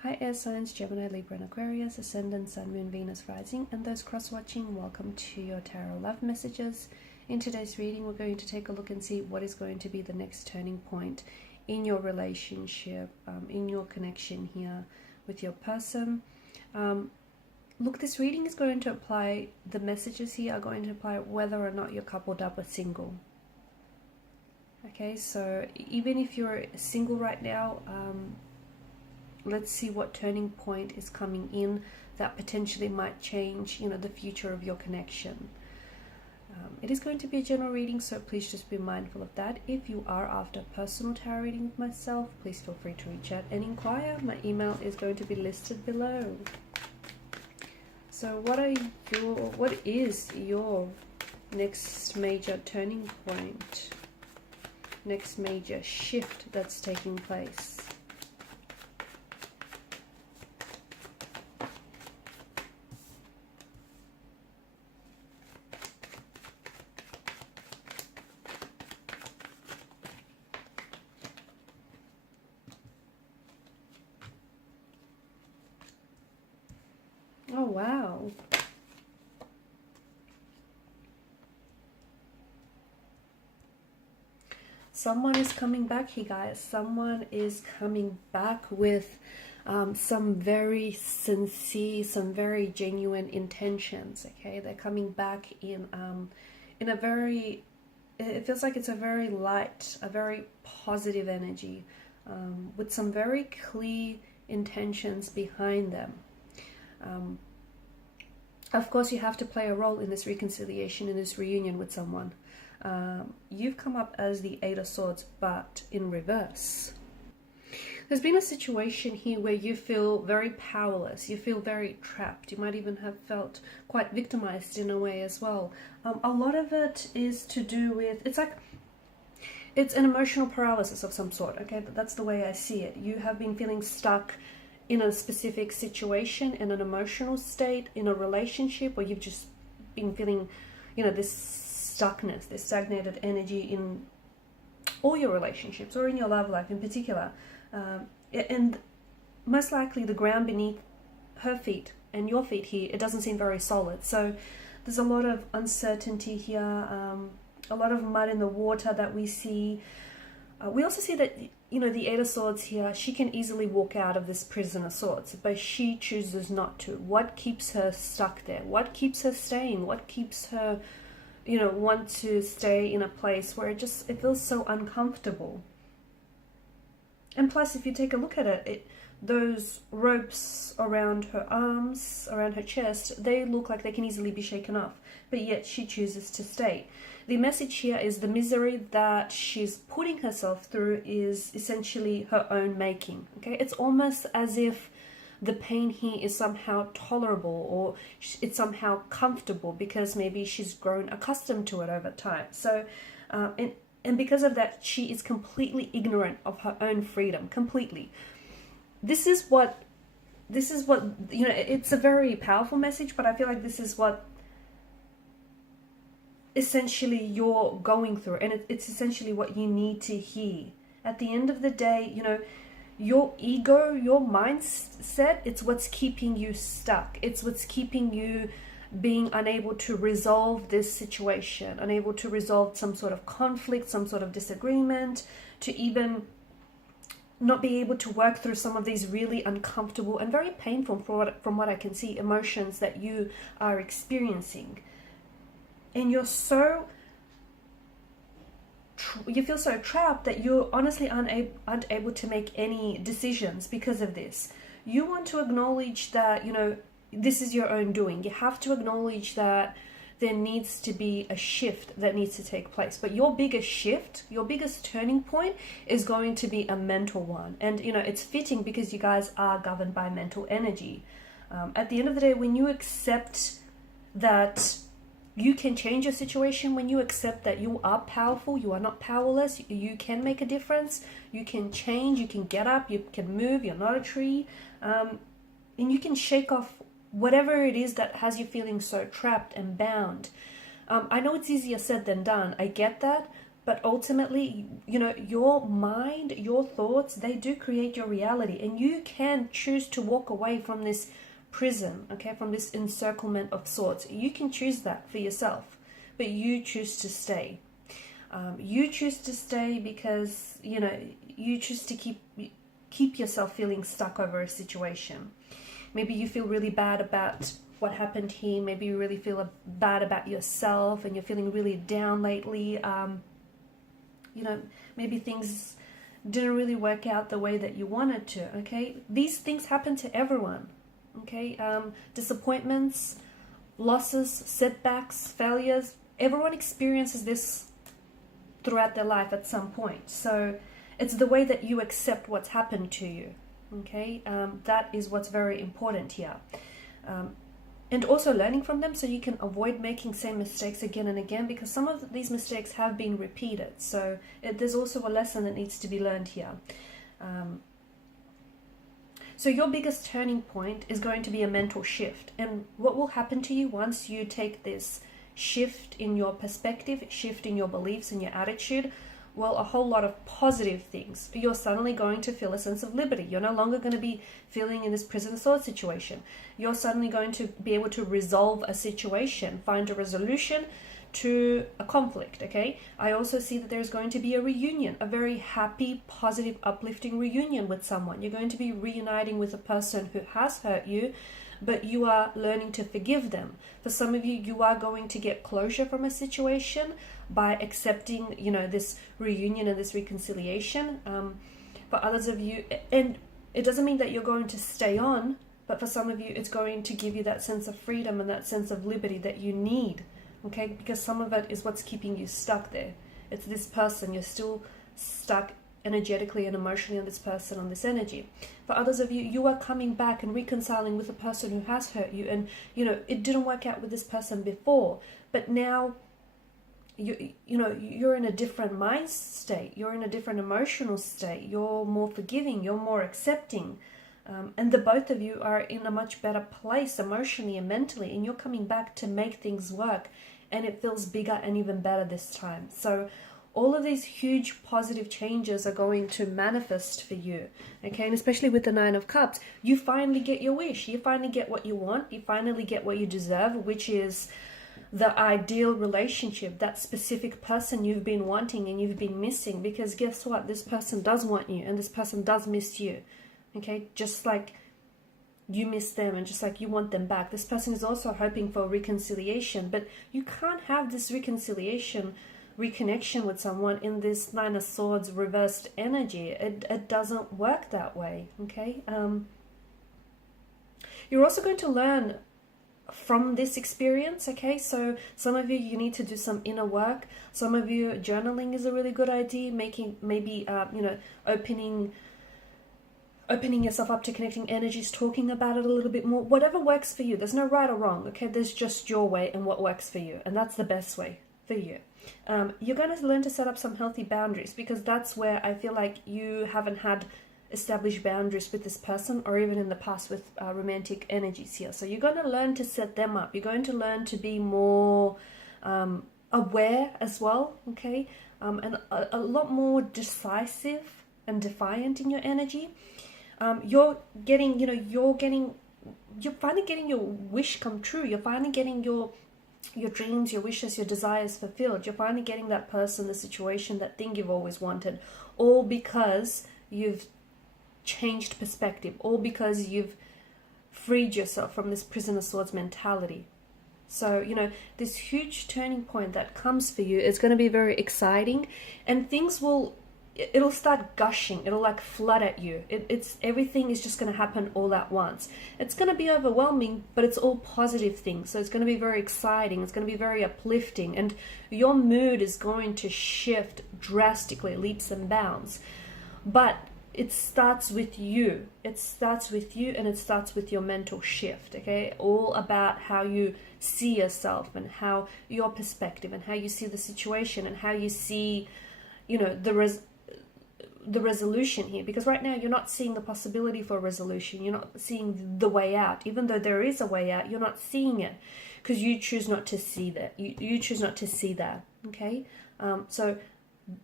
Hi air signs, Gemini, Libra and Aquarius, Ascendant, Sun, Moon, Venus, Rising, and those cross-watching, welcome to your Tarot Love Messages. In today's reading, we're going to take a look and see what is going to be the next turning point in your relationship, in your connection here with your person. Look, this reading is going to apply, the messages here are going to apply whether or not you're coupled up or single. Okay, so even if you're single right now, let's see what turning point is coming in that potentially might change, the future of your connection. It is going to be a general reading, so please just be mindful of that. If you are after a personal tarot reading with myself, please feel free to reach out and inquire. My email is going to be listed below. So what is your next major turning point? Next major shift that's taking place? Oh, wow. Someone is coming back here, guys. Someone is coming back with some very sincere, some very genuine intentions, okay? They're coming back in a very, it feels like it's a very light, a very positive energy with some very clear intentions behind them. Of course, you have to play a role in this reconciliation, in this reunion with someone. You've come up as the Eight of Swords, but in reverse. There's been a situation here where you feel very powerless. You feel very trapped. You might even have felt quite victimized in a way as well. A lot of it is to do with, it's an emotional paralysis of some sort, okay? But that's the way I see it. You have been feeling stuck in a specific situation, in an emotional state, in a relationship, or you've just been feeling, this stuckness, this stagnated energy in all your relationships or in your love life in particular. And most likely the ground beneath her feet and your feet here, it doesn't seem very solid. So there's a lot of uncertainty here, a lot of mud in the water that we see. We also see that, the Eight of Swords here, she can easily walk out of this prison of swords, but she chooses not to. What keeps her stuck there? What keeps her staying? What keeps her, want to stay in a place where it feels so uncomfortable? And plus, if you take a look at it, those ropes around her arms, around her chest, they look like they can easily be shaken off, but yet she chooses to stay. The message here is the misery that she's putting herself through is essentially her own making, okay? It's almost as if the pain here is somehow tolerable, or it's somehow comfortable because maybe she's grown accustomed to it over time. So, and because of that, she is completely ignorant of her own freedom, completely. This is what, it's a very powerful message, but I feel like this is what essentially you're going through, and it's essentially what you need to hear. At the end of the day, your ego, your mindset, it's what's keeping you stuck. It's what's keeping you being unable to resolve this situation, unable to resolve some sort of conflict, some sort of disagreement, to even not be able to work through some of these really uncomfortable and very painful, from what I can see, emotions that you are experiencing. And you feel so trapped that you honestly aren't able to make any decisions because of this. You want to acknowledge that, this is your own doing. You have to acknowledge that there needs to be a shift that needs to take place. But your biggest shift, your biggest turning point is going to be a mental one. And, it's fitting because you guys are governed by mental energy. At the end of the day, when you accept that you can change your situation, when you accept that you are powerful, you are not powerless, you can make a difference, you can change, you can get up, you can move, you're not a tree, and you can shake off whatever it is that has you feeling so trapped and bound. I know it's easier said than done, I get that, but ultimately, you know, your mind, your thoughts, they do create your reality, and you can choose to walk away from this prison, okay, from this encirclement of sorts. You can choose that for yourself, but you choose to stay. You choose to stay because, you know, you choose to keep yourself feeling stuck over a situation. Maybe you feel really bad about what happened here. Maybe you really feel bad about yourself and you're feeling really down lately. You know, maybe things didn't really work out the way that you wanted to, okay? These things happen to everyone, okay? Disappointments, losses, setbacks, failures. Everyone experiences this throughout their life at some point. So it's the way that you accept what's happened to you, okay? That is what's very important here. And also learning from them so you can avoid making same mistakes again and again, because some of these mistakes have been repeated. So there's also a lesson that needs to be learned here. So your biggest turning point is going to be a mental shift. And what will happen to you once you take this shift in your perspective, shift in your beliefs and your attitude? Well, a whole lot of positive things. You're suddenly going to feel a sense of liberty. You're no longer going to be feeling in this prison sword situation. You're suddenly going to be able to resolve a situation, find a resolution to a conflict, okay? I also see that there's going to be a reunion, a very happy, positive, uplifting reunion with someone. You're going to be reuniting with a person who has hurt you, but you are learning to forgive them. For some of you, you are going to get closure from a situation by accepting, you know, this reunion and this reconciliation. For others of you, and it doesn't mean that you're going to stay on, but for some of you, it's going to give you that sense of freedom and that sense of liberty that you need, okay? Because some of it is what's keeping you stuck there. It's this person, you're still stuck energetically and emotionally on this person, on this energy. For others of you, you are coming back and reconciling with a person who has hurt you, and you know it didn't work out with this person before, but now you're in a different mind state, you're in a different emotional state, you're more forgiving, you're more accepting, and the both of you are in a much better place emotionally and mentally, and you're coming back to make things work, and it feels bigger and even better this time. So all of these huge positive changes are going to manifest for you, okay? And especially with the Nine of Cups, you finally get your wish. You finally get what you want. You finally get what you deserve, which is the ideal relationship, that specific person you've been wanting and you've been missing. Because guess what? This person does want you and this person does miss you, okay? Just like you miss them and just like you want them back. This person is also hoping for reconciliation, but you can't have this reconnection with someone in this Nine of Swords reversed energy. It doesn't work that way, okay? You're also going to learn from this experience, okay? So some of you need to do some inner work. Some of you, journaling is a really good idea. Maybe opening yourself up to connecting energies, talking about it a little bit more. Whatever works for you. There's no right or wrong, okay? There's just your way and what works for you, and that's the best way for you. You're going to learn to set up some healthy boundaries, because that's where I feel like you haven't had established boundaries with this person, or even in the past with romantic energies here. So you're going to learn to set them up. You're going to learn to be more aware as well, okay? And a lot more decisive and defiant in your energy. You're finally getting your wish come true. You're finally getting your dreams, your wishes, your desires fulfilled. You're finally getting that person, the situation, that thing you've always wanted, all because you've changed perspective, all because you've freed yourself from this Prison of Swords mentality. So, this huge turning point that comes for you is going to be very exciting, and it'll start gushing. It'll like flood at you. Everything is just going to happen all at once. It's going to be overwhelming, but it's all positive things. So it's going to be very exciting. It's going to be very uplifting, and your mood is going to shift drastically, leaps and bounds. But it starts with you. It starts with you, and it starts with your mental shift, okay? All about how you see yourself and how your perspective and how you see the situation and how you see, the resolution here. Because right now you're not seeing the possibility for a resolution. You're not seeing the way out. Even though there is a way out, you're not seeing it because you choose not to see that. You choose not to see that, okay? So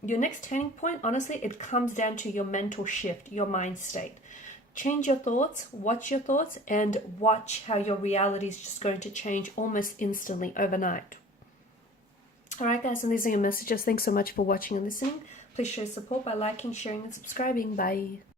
your next turning point, honestly, it comes down to your mental shift, your mind state. Change your thoughts, and watch how your reality is just going to change almost instantly overnight. Alright guys, and these are your messages. Thanks so much for watching and listening. Please show support by liking, sharing, and subscribing. Bye.